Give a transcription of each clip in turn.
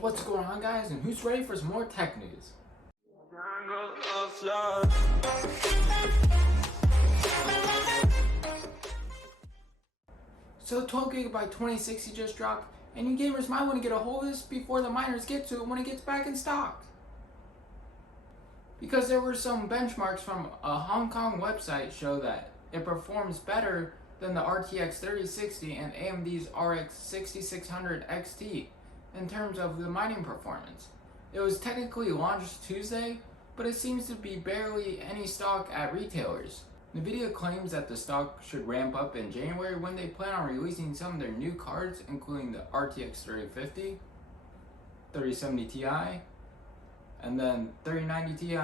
What's going on, guys, and who's ready for some more tech news? So 12GB 2060 just dropped, and you gamers might want to get a hold of this before the miners get to it when it gets back in stock. Because there were some benchmarks from a Hong Kong website show that it performs better than the RTX 3060 and AMD's RX 6600 XT in terms of the mining performance. It was technically launched Tuesday, but it seems to be barely any stock at retailers. NVIDIA claims that the stock should ramp up in January when they plan on releasing some of their new cards, including the RTX 3050, 3070 Ti, and then 3090 Ti.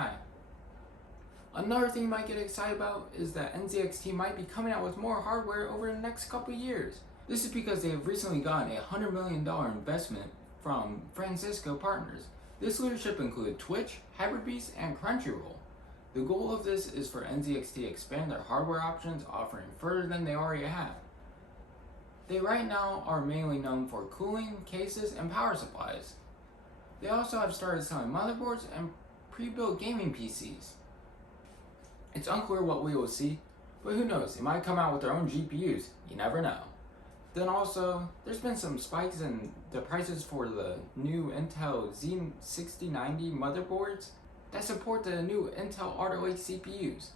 Another thing you might get excited about is that NZXT might be coming out with more hardware over the next couple of years. This is because they have recently gotten a $100 million investment from Francisco Partners. This leadership included Twitch, HyperBeast, and Crunchyroll. The goal of this is for NZXT to expand their hardware options, offering further than they already have. They right now are mainly known for cooling, cases, and power supplies. They also have started selling motherboards and pre-built gaming PCs. It's unclear what we will see, but who knows, they might come out with their own GPUs, you never know. Then also, there's been some spikes in the prices for the new Intel Z6090 motherboards that support the new Intel Alder Lake CPUs.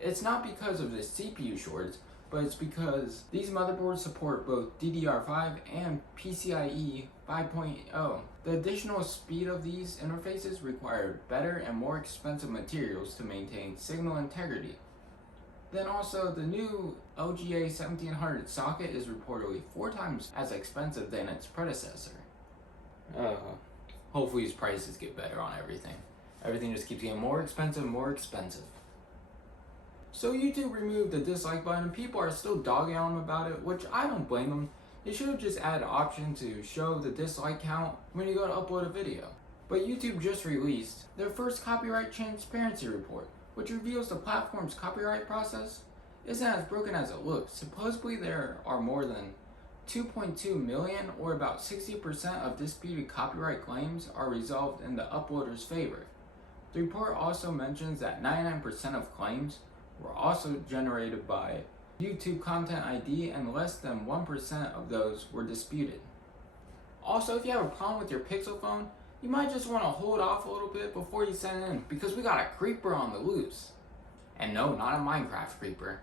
It's not because of the CPU shortage, but it's because these motherboards support both DDR5 and PCIe 5.0. The additional speed of these interfaces require better and more expensive materials to maintain signal integrity. Then also, the new LGA 1700 socket is reportedly 4 times as expensive than its predecessor. Hopefully these prices get better on everything. Everything just keeps getting more expensive and more expensive. So YouTube removed the dislike button and people are still dogging on them about it, which I don't blame them. They should have just added an option to show the dislike count when you go to upload a video. But YouTube just released their first copyright transparency report, which reveals the platform's copyright process isn't as broken as it looks. Supposedly there are more than 2.2 million, or about 60% of disputed copyright claims are resolved in the uploader's favor. The report also mentions that 99% of claims were also generated by YouTube Content ID and less than 1% of those were disputed. Also, if you have a problem with your Pixel phone, you might just want to hold off a little bit before you send it in, because we got a creeper on the loose. And no, not a Minecraft creeper.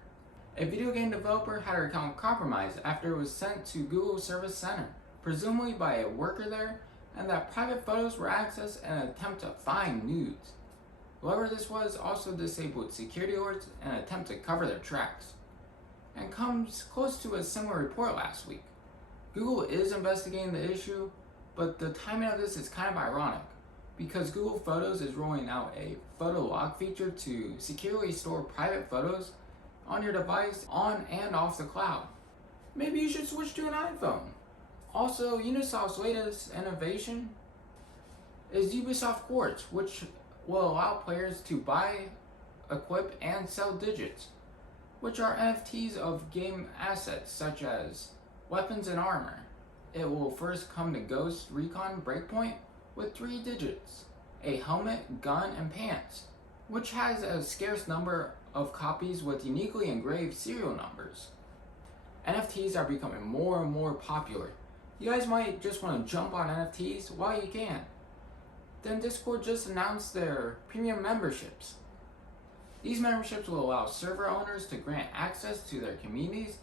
A video game developer had her account compromised after it was sent to Google Service Center, presumably by a worker there, and that private photos were accessed in an attempt to find nudes. Whoever this was also disabled security alerts in an attempt to cover their tracks, and comes close to a similar report last week. Google is investigating the issue, but the timing of this is kind of ironic, because Google Photos is rolling out a photo lock feature to securely store private photos on your device on and off the cloud. Maybe you should switch to an iPhone. Also, Ubisoft's latest innovation is Ubisoft Quartz, which will allow players to buy, equip, and sell digits, which are NFTs of game assets such as weapons and armor. It will first come to Ghost Recon Breakpoint with 3 digits, a helmet, gun, and pants, which has a scarce number of copies with uniquely engraved serial numbers. NFTs are becoming more and more popular. You guys might just want to jump on NFTs while you can. Then Discord just announced their premium memberships. These memberships will allow server owners to grant access to their communities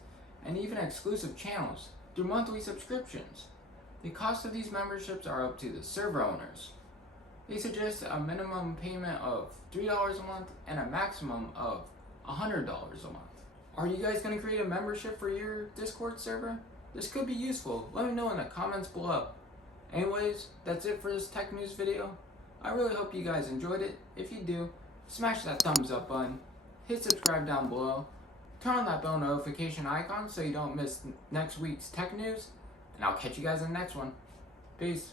and even exclusive channels through monthly subscriptions. The cost of these memberships are up to the server owners. They suggest a minimum payment of $3 a month and a maximum of $100 a month. Are you guys going to create a membership for your Discord server? This could be useful. Let me know in the comments below. Anyways, that's it for this tech news video. I really hope you guys enjoyed it. If you do, smash that thumbs up button, hit subscribe down below, turn on that bell notification icon so you don't miss next week's tech news, and I'll catch you guys in the next one. Peace.